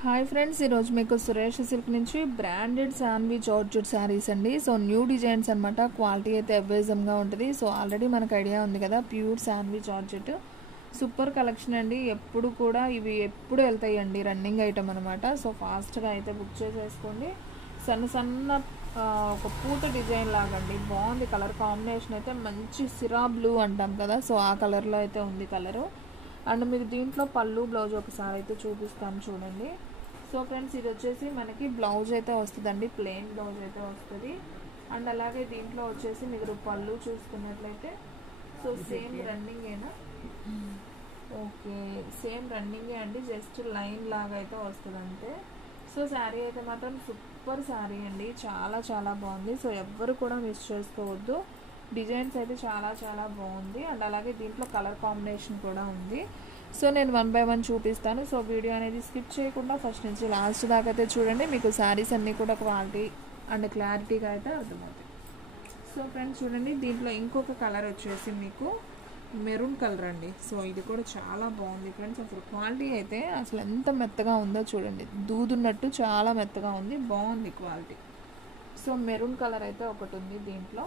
Hi friends, ఈరోజు మీకు Suresh silk నుంచి బ్రాండెడ్ శాండ్విచ్ జార్జెట్ శారీస్ అండి. సో న్యూ డిజైన్స్ అనమాట. క్వాలిటీ అయితే అవేజంగా ఉంటుంది. సో ఆల్రెడీ మనకు ఐడియా ఉంది కదా, pure sandwich georgette super collection అండి. ఎప్పుడు కూడా ఇవి ఎప్పుడు వెళ్తాయండి, రన్నింగ్ ఐటమ్ అనమాట. సో ఫాస్ట్గా అయితే బుక్ చేసేసుకోండి. సన్న సన్న ఒక పూత డిజైన్ లాగండి, బాగుంది. కలర్ కాంబినేషన్ అయితే మంచి సిరా బ్లూ అంటాం కదా, సో ఆ కలర్లో అయితే ఉంది కలరు. అండ్ మీకు దీంట్లో పళ్ళు బ్లౌజ్ ఒకసారి అయితే చూపిస్తాను చూడండి. సో ఫ్రెండ్స్, ఇది వచ్చేసి మనకి బ్లౌజ్ అయితే వస్తుందండి, ప్లెయిన్ బ్లౌజ్ అయితే వస్తుంది. అండ్ అలాగే దీంట్లో వచ్చేసి మీరు పళ్ళు చూసుకున్నట్లయితే సో సేమ్ రన్నింగేనా, ఓకే సేమ్ రన్నింగే అండి, జస్ట్ లైన్ లాగా అయితే వస్తుంది అంతే. సో శారీ అయితే మాత్రం సూపర్ శారీ అండి, చాలా చాలా బాగుంది. సో ఎవ్వరు కూడా మిస్ చేసుకోవద్దు. డిజైన్స్ అయితే చాలా చాలా బాగుంది. అండ్ అలాగే దీంట్లో కలర్ కాంబినేషన్ కూడా ఉంది. సో నేను 1 by 1 చూపిస్తాను. సో వీడియో అనేది స్కిప్ చేయకుండా ఫస్ట్ నుంచి లాస్ట్ దాకా అయితే చూడండి. మీకు శారీస్ అన్నీ కూడా క్వాలిటీ అండ్ క్లారిటీగా అయితే అర్థమవుతాయి. సో ఫ్రెండ్స్ చూడండి, దీంట్లో ఇంకొక కలర్ వచ్చేసి మీకు మెరూన్ కలర్ అండి. సో ఇది కూడా చాలా బాగుంది ఫ్రెండ్స్. అసలు క్వాలిటీ అయితే అసలు ఎంత మెత్తగా ఉందో చూడండి, దూదున్నట్టు చాలా మెత్తగా ఉంది, బాగుంది క్వాలిటీ. సో మెరూన్ కలర్ అయితే ఒకటి ఉంది దీంట్లో.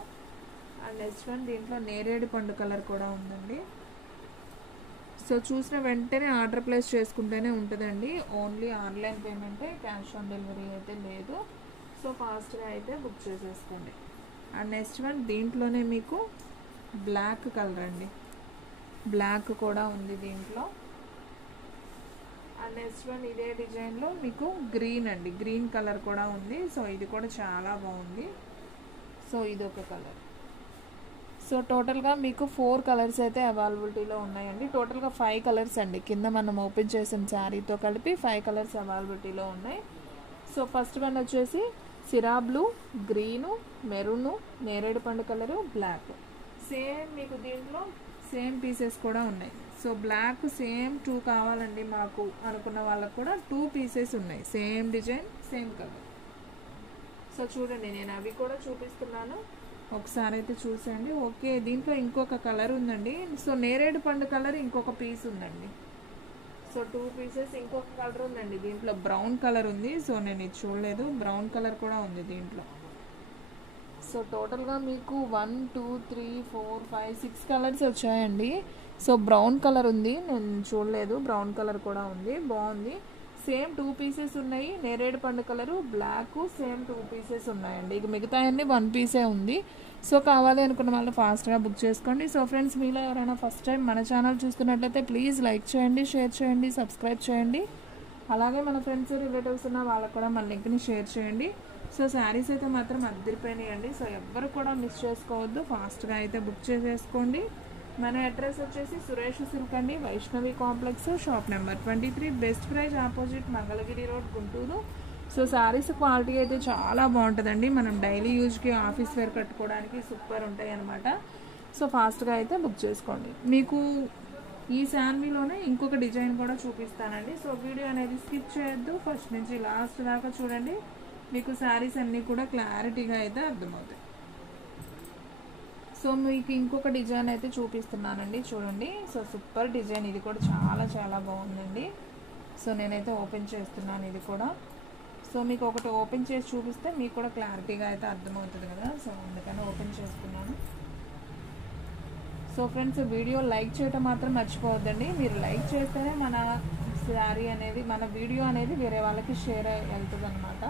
అండ్ నెక్స్ట్ వన్ దీంట్లో నేరేడు పండు కలర్ కూడా ఉందండి. సో చూసిన వెంటనే ఆర్డర్ ప్లేస్ చేసుకుంటేనే ఉంటుందండి, ఓన్లీ ఆన్లైన్ పేమెంటే, క్యాష్ ఆన్ డెలివరీ అయితే లేదు. సో ఫాస్ట్గా అయితే బుక్ చేసేసుకోండి. అండ్ నెక్స్ట్ వన్ దీంట్లోనే మీకు బ్లాక్ కలర్ అండి, బ్లాక్ కూడా ఉంది దీంట్లో. అండ్ నెక్స్ట్ వన్ ఇదే డిజైన్లో మీకు గ్రీన్ అండి, గ్రీన్ కలర్ కూడా ఉంది. సో ఇది కూడా చాలా బాగుంది. సో ఇది ఒక కలర్. సో టోటల్గా మీకు 4 కలర్స్ అయితే అవైలబిలిటీలో ఉన్నాయండి. టోటల్గా 5 కలర్స్ అండి, కింద మనం ఓపెన్ చేసిన శారీతో కలిపి 5 కలర్స్ అవైలబిలిటీలో ఉన్నాయి. సో ఫస్ట్ వన్ వచ్చేసి సిరా బ్లూ, గ్రీను, మెరూను, నేరేడు పండు కలరు, బ్లాక్. సేమ్ మీకు దీంట్లో సేమ్ పీసెస్ కూడా ఉన్నాయి. సో బ్లాక్ సేమ్ 2 కావాలండి మాకు అనుకున్న వాళ్ళకు కూడా 2 పీసెస్ ఉన్నాయి, same design same colour. So చూడండి, నేను అవి కూడా చూపిస్తున్నాను, ఒకసారి అయితే చూసేయండి. ఓకే, దీంట్లో ఇంకొక కలర్ ఉందండి. సో నేరేడు పండు కలర్ ఇంకొక పీస్ ఉందండి. సో 2 పీసెస్ ఇంకొక కలర్ ఉందండి. దీంట్లో బ్రౌన్ కలర్ ఉంది. సో నేను ఇది చూడలేదు, బ్రౌన్ కలర్ కూడా ఉంది దీంట్లో. సో టోటల్గా మీకు 1 2 3 4 5 6 కలర్స్ వచ్చాయండి. సో బ్రౌన్ కలర్ ఉంది, నేను చూడలేదు, బ్రౌన్ కలర్ కూడా ఉంది, బాగుంది. సేమ్ 2 పీసెస్ ఉన్నాయి. నేరేడు పండు కలరు, బ్లాక్ సేమ్ 2 పీసెస్ ఉన్నాయండి. ఇక మిగతా అన్ని 1 పీసే ఉంది. సో కావాలి అనుకున్న వాళ్ళు ఫాస్ట్గా బుక్ చేసుకోండి. సో ఫ్రెండ్స్, మీలో ఎవరైనా ఫస్ట్ టైం మన ఛానల్ చూస్తున్నట్లయితే ప్లీజ్ లైక్ చేయండి, షేర్ చేయండి, సబ్స్క్రైబ్ చేయండి. అలాగే మన ఫ్రెండ్స్ రిలేటివ్స్ ఉన్న వాళ్ళకు కూడా మన లింక్ని షేర్ చేయండి. సో శారీస్ అయితే మాత్రం అద్దరిపోయినాయండి. సో ఎవ్వరు కూడా మిస్ చేసుకోవద్దు, ఫాస్ట్గా అయితే బుక్ చేసేసుకోండి. మన అడ్రస్ వచ్చేసి సురేష్ సిల్క్ అండి, Vaishnavi complex, shop number 23, best praise opposite Mangalagiri road, Guntur. So saris quality అయితే చాలా బాగుంటుందండి, మనం డైలీ యూజ్కి ఆఫీస్ వేర్ కట్టుకోవడానికి సూపర్ ఉంటాయి అన్నమాట. సో ఫాస్ట్గా అయితే బుక్ చేసుకోండి. మీకు ఈ శాండీలోనే ఇంకొక డిజైన్ కూడా చూపిస్తానండి. సో వీడియో అనేది స్కిప్ చేయొద్దు, ఫస్ట్ నుంచి లాస్ట్ దాకా చూడండి. మీకు శారీస్ అన్నీ కూడా క్లారిటీగా అయితే అర్థమవుతాయి. సో మీకు ఇంకొక డిజైన్ అయితే చూపిస్తున్నానండి, చూడండి. సో సూపర్ డిజైన్, ఇది కూడా చాలా చాలా బాగుందండి. సో నేనైతే ఓపెన్ చేస్తున్నాను ఇది కూడా. సో మీకు ఒకటి ఓపెన్ చేసి చూపిస్తే మీకు కూడా క్లారిటీగా అయితే అర్థమవుతుంది కదా, సో అందుకని ఓపెన్ చేస్తున్నాను. సో ఫ్రెండ్స్, వీడియో లైక్ చేయటం మాత్రం మర్చిపోవద్దండి. మీరు లైక్ చేస్తేనే మన శారీ అనేది, మన వీడియో అనేది వేరే వాళ్ళకి షేర్ వెళ్తుంది అనమాట.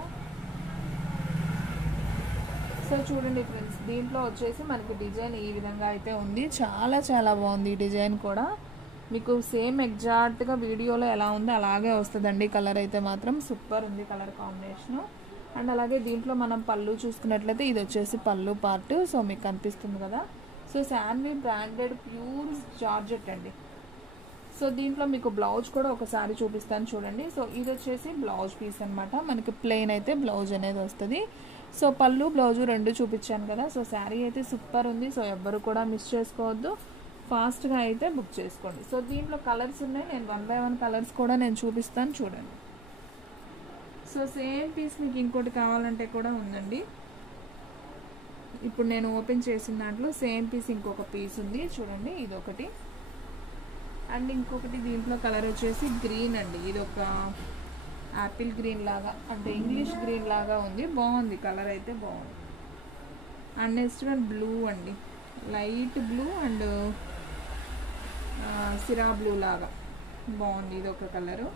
సో చూడండి ఫ్రెండ్స్, దీంట్లో వచ్చేసి మనకి డిజైన్ ఈ విధంగా అయితే ఉంది, చాలా చాలా బాగుంది ఈ డిజైన్ కూడా. మీకు సేమ్ ఎగ్జాక్ట్గా వీడియోలో ఎలా ఉందో అలాగే వస్తుందండి. కలర్ అయితే మాత్రం సూపర్ ఉంది, కలర్ కాంబినేషను. అండ్ అలాగే దీంట్లో మనం పళ్ళు చూసుకున్నట్లయితే ఇది వచ్చేసి పళ్ళు పార్ట్. సో మీకు కనిపిస్తుంది కదా. సో శాండ్వి బ్రాండెడ్ ప్యూర్ జార్జెట్ అండి. సో దీంట్లో మీకు బ్లౌజ్ కూడా ఒకసారి చూపిస్తాను చూడండి. సో ఇది వచ్చేసి బ్లౌజ్ పీస్ అనమాట, మనకి ప్లెయిన్ అయితే బ్లౌజ్ అనేది వస్తుంది. సో పళ్ళు బ్లౌజు 2 చూపించాను కదా. సో శారీ అయితే సూపర్ ఉంది. సో ఎవ్వరు కూడా మిస్ చేసుకోవద్దు, ఫాస్ట్గా అయితే బుక్ చేసుకోండి. సో దీంట్లో కలర్స్ ఉన్నాయి, నేను 1 by 1 కలర్స్ కూడా నేను చూపిస్తాను చూడండి. సో సేమ్ పీస్ మీకు ఇంకోటి కావాలంటే కూడా ఉందండి. ఇప్పుడు నేను ఓపెన్ చేసిన దాంట్లో సేమ్ పీస్ ఇంకొక పీస్ ఉంది చూడండి, ఇది ఒకటి. అండ్ ఇంకొకటి దీంట్లో కలర్ వచ్చేసి గ్రీన్ అండి, ఇది ఒక యాపిల్ గ్రీన్ లాగా అంటే ఇంగ్లీష్ గ్రీన్ లాగా ఉంది, బాగుంది కలర్ అయితే బాగుంది. అండ్ నెక్స్ట్ వన్ బ్లూ అండి, లైట్ బ్లూ అండ్ సిరా బ్లూ లాగా బాగుంది, ఇది ఒక కలరు.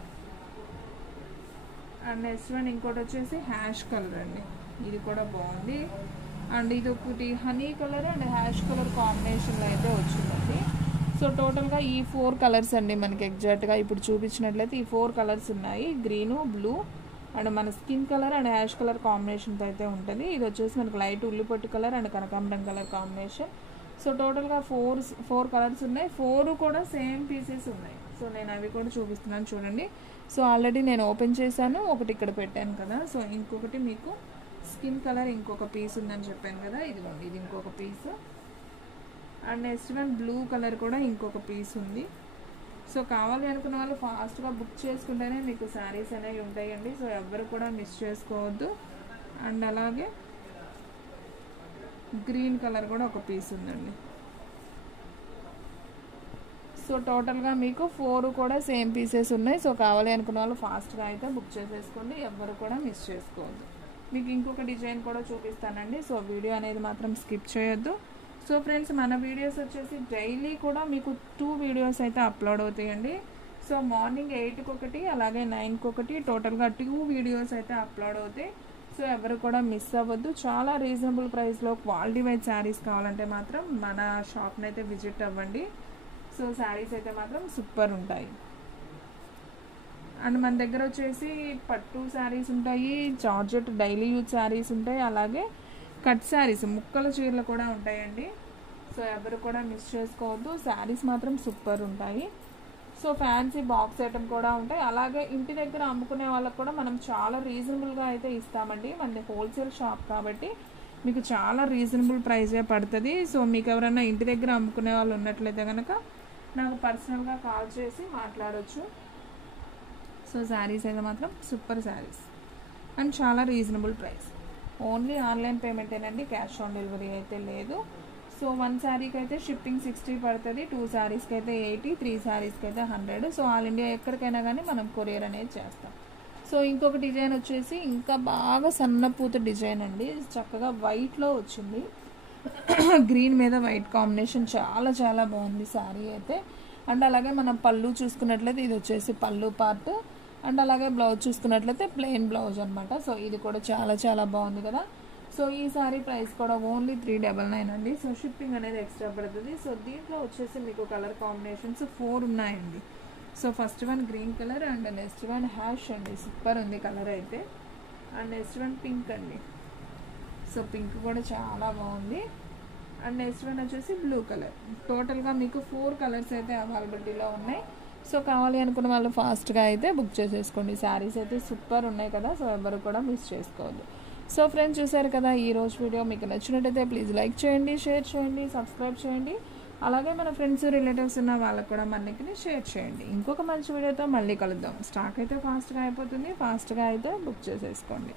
అండ్ నెక్స్ట్ వన్ ఇంకోటి వచ్చేసి హ్యాష్ కలర్ అండి, ఇది కూడా బాగుంది. అండ్ ఇది ఒకటి honey colour and ash colour కాంబినేషన్లో అయితే వచ్చిందండి. సో టోటల్గా ఈ 4 కలర్స్ అండి మనకి ఎగ్జాక్ట్గా ఇప్పుడు చూపించినట్లయితే ఈ 4 కలర్స్ ఉన్నాయి, గ్రీను, బ్లూ అండ్ మన skin colour and ash colour కాంబినేషన్తో అయితే ఉంటుంది. ఇది వచ్చేసి మనకి లైట్ ఉల్లిపొట్టు కలర్ అండ్ కనకాంబరం కలర్ కాంబినేషన్. సో టోటల్గా 4 కలర్స్ ఉన్నాయి, 4 కూడా సేమ్ పీసెస్ ఉన్నాయి. సో నేను అవి కూడా చూపిస్తున్నాను చూడండి. సో ఆల్రెడీ నేను ఓపెన్ చేశాను, ఒకటి ఇక్కడ పెట్టాను కదా. సో ఇంకొకటి మీకు స్కిన్ కలర్ ఇంకొక పీస్ ఉందని చెప్పాను కదా, ఇదిగోండి ఇది ఇంకొక piece. And next one blue colour కూడా ఇంకొక పీస్ ఉంది. సో కావాలి అనుకున్న వాళ్ళు ఫాస్ట్గా బుక్ చేసుకుంటేనే మీకు శారీస్ అనేవి ఉంటాయండి. సో ఎవ్వరు కూడా మిస్ చేసుకోవద్దు. అండ్ అలాగే గ్రీన్ కలర్ కూడా ఒక పీస్ ఉందండి. సో టోటల్గా మీకు 4 కూడా సేమ్ పీసెస్ ఉన్నాయి. సో కావాలి అనుకున్న వాళ్ళు ఫాస్ట్గా అయితే బుక్ చేసేసుకోండి, ఎవ్వరు కూడా మిస్ చేసుకోవద్దు. మీకు ఇంకొక డిజైన్ కూడా చూపిస్తానండి. సో వీడియో అనేది మాత్రం స్కిప్ చేయొద్దు. సో ఫ్రెండ్స్, మన వీడియోస్ వచ్చేసి డైలీ కూడా మీకు 2 వీడియోస్ అయితే అప్లోడ్ అవుతాయండి. సో మార్నింగ్ 8కి ఒకటి, అలాగే 9కి ఒకటి, టోటల్గా 2 వీడియోస్ అయితే అప్లోడ్ అవుతాయి. సో ఎవరు కూడా మిస్ అవ్వద్దు. చాలా రీజనబుల్ ప్రైస్లో క్వాలిటీ వైజ్ శారీస్ కావాలంటే మాత్రం మన షాప్ని అయితే విజిట్ అవ్వండి. సో శారీస్ అయితే మాత్రం సూపర్ ఉంటాయి. అండ్ మన దగ్గర వచ్చేసి పట్టు శారీస్ ఉంటాయి, జార్జెట్ డైలీ యూజ్ శారీస్ ఉంటాయి, అలాగే కట్ శారీస్ ముక్కల చీరలు కూడా ఉంటాయండి. సో ఎవరు కూడా మిస్ చేసుకోవద్దు, శారీస్ మాత్రం సూపర్ ఉంటాయి. సో ఫ్యాన్సీ బాక్స్ ఐటమ్ కూడా ఉంటాయి. అలాగే ఇంటి దగ్గర అమ్ముకునే వాళ్ళకి కూడా మనం చాలా రీజనబుల్గా అయితే ఇస్తామండి. మనది హోల్సేల్ షాప్ కాబట్టి మీకు చాలా రీజనబుల్ ప్రైజే పడుతుంది. సో మీకు ఎవరైనా ఇంటి దగ్గర అమ్ముకునే వాళ్ళు ఉన్నట్లయితే కనుక నాకు పర్సనల్గా కాల్ చేసి మాట్లాడవచ్చు. సో శారీస్ అయితే మాత్రం సూపర్ శారీస్ అండ్ చాలా రీజనబుల్ ప్రైస్. ఓన్లీ ఆన్లైన్ పేమెంటేనండి, క్యాష్ ఆన్ డెలివరీ అయితే లేదు. సో 1 శారీకి అయితే షిప్పింగ్ 60 పడుతుంది, 2 శారీస్కి అయితే 80, 3 శారీస్కి అయితే 100. సో ఆల్ ఇండియా ఎక్కడికైనా కానీ మనం కొరియర్ అనేది చేస్తాం. సో ఇంకొక డిజైన్ వచ్చేసి ఇంకా బాగా సన్నపూత డిజైన్ అండి, చక్కగా వైట్లో వచ్చింది, గ్రీన్ మీద వైట్ కాంబినేషన్ చాలా చాలా బాగుంది శారీ అయితే. అండ్ అలాగే మనం పళ్ళు చూసుకున్నట్లయితే ఇది వచ్చేసి పళ్ళు పార్ట్, అండ్ అలాగే బ్లౌజ్ చూసుకున్నట్లయితే ప్లెయిన్ బ్లౌజ్ అనమాట. సో ఇది కూడా చాలా చాలా బాగుంది కదా. సో ఈ సారీ ప్రైస్ కూడా ఓన్లీ 399 అండి. సో షిప్పింగ్ అనేది ఎక్స్ట్రా పడుతుంది. సో దీంట్లో వచ్చేసి మీకు కలర్ కాంబినేషన్స్ 4 ఉన్నాయండి. So first one green colour and next one hash అండి, సూపర్ ఉంది కలర్ అయితే. అండ్ నెక్స్ట్ వన్ పింక్ అండి, సో పింక్ కూడా చాలా బాగుంది. అండ్ నెక్స్ట్ వన్ వచ్చేసి బ్లూ కలర్. టోటల్గా మీకు 4 కలర్స్ అయితే అవైలబిలిటీలో ఉన్నాయి. సో కావాలి అనుకున్న వాళ్ళు ఫాస్ట్గా అయితే బుక్ చేసేసుకోండి. శారీస్ అయితే సూపర్ ఉన్నాయి కదా, సో ఎవరు కూడా మిస్ చేసుకోవద్దు. సో ఫ్రెండ్స్, చూసారు కదా ఈ రోజు వీడియో. మీకు నచ్చినట్టయితే ప్లీజ్ లైక్ చేయండి, షేర్ చేయండి, సబ్స్క్రైబ్ చేయండి. అలాగే మన ఫ్రెండ్స్ రిలేటివ్స్ ఉన్న వాళ్ళకు కూడా మనకి షేర్ చేయండి. ఇంకొక మంచి వీడియోతో మళ్ళీ కలుద్దాం. స్టాక్ అయితే ఫాస్ట్గా అయిపోతుంది, ఫాస్ట్గా అయితే బుక్ చేసేసుకోండి.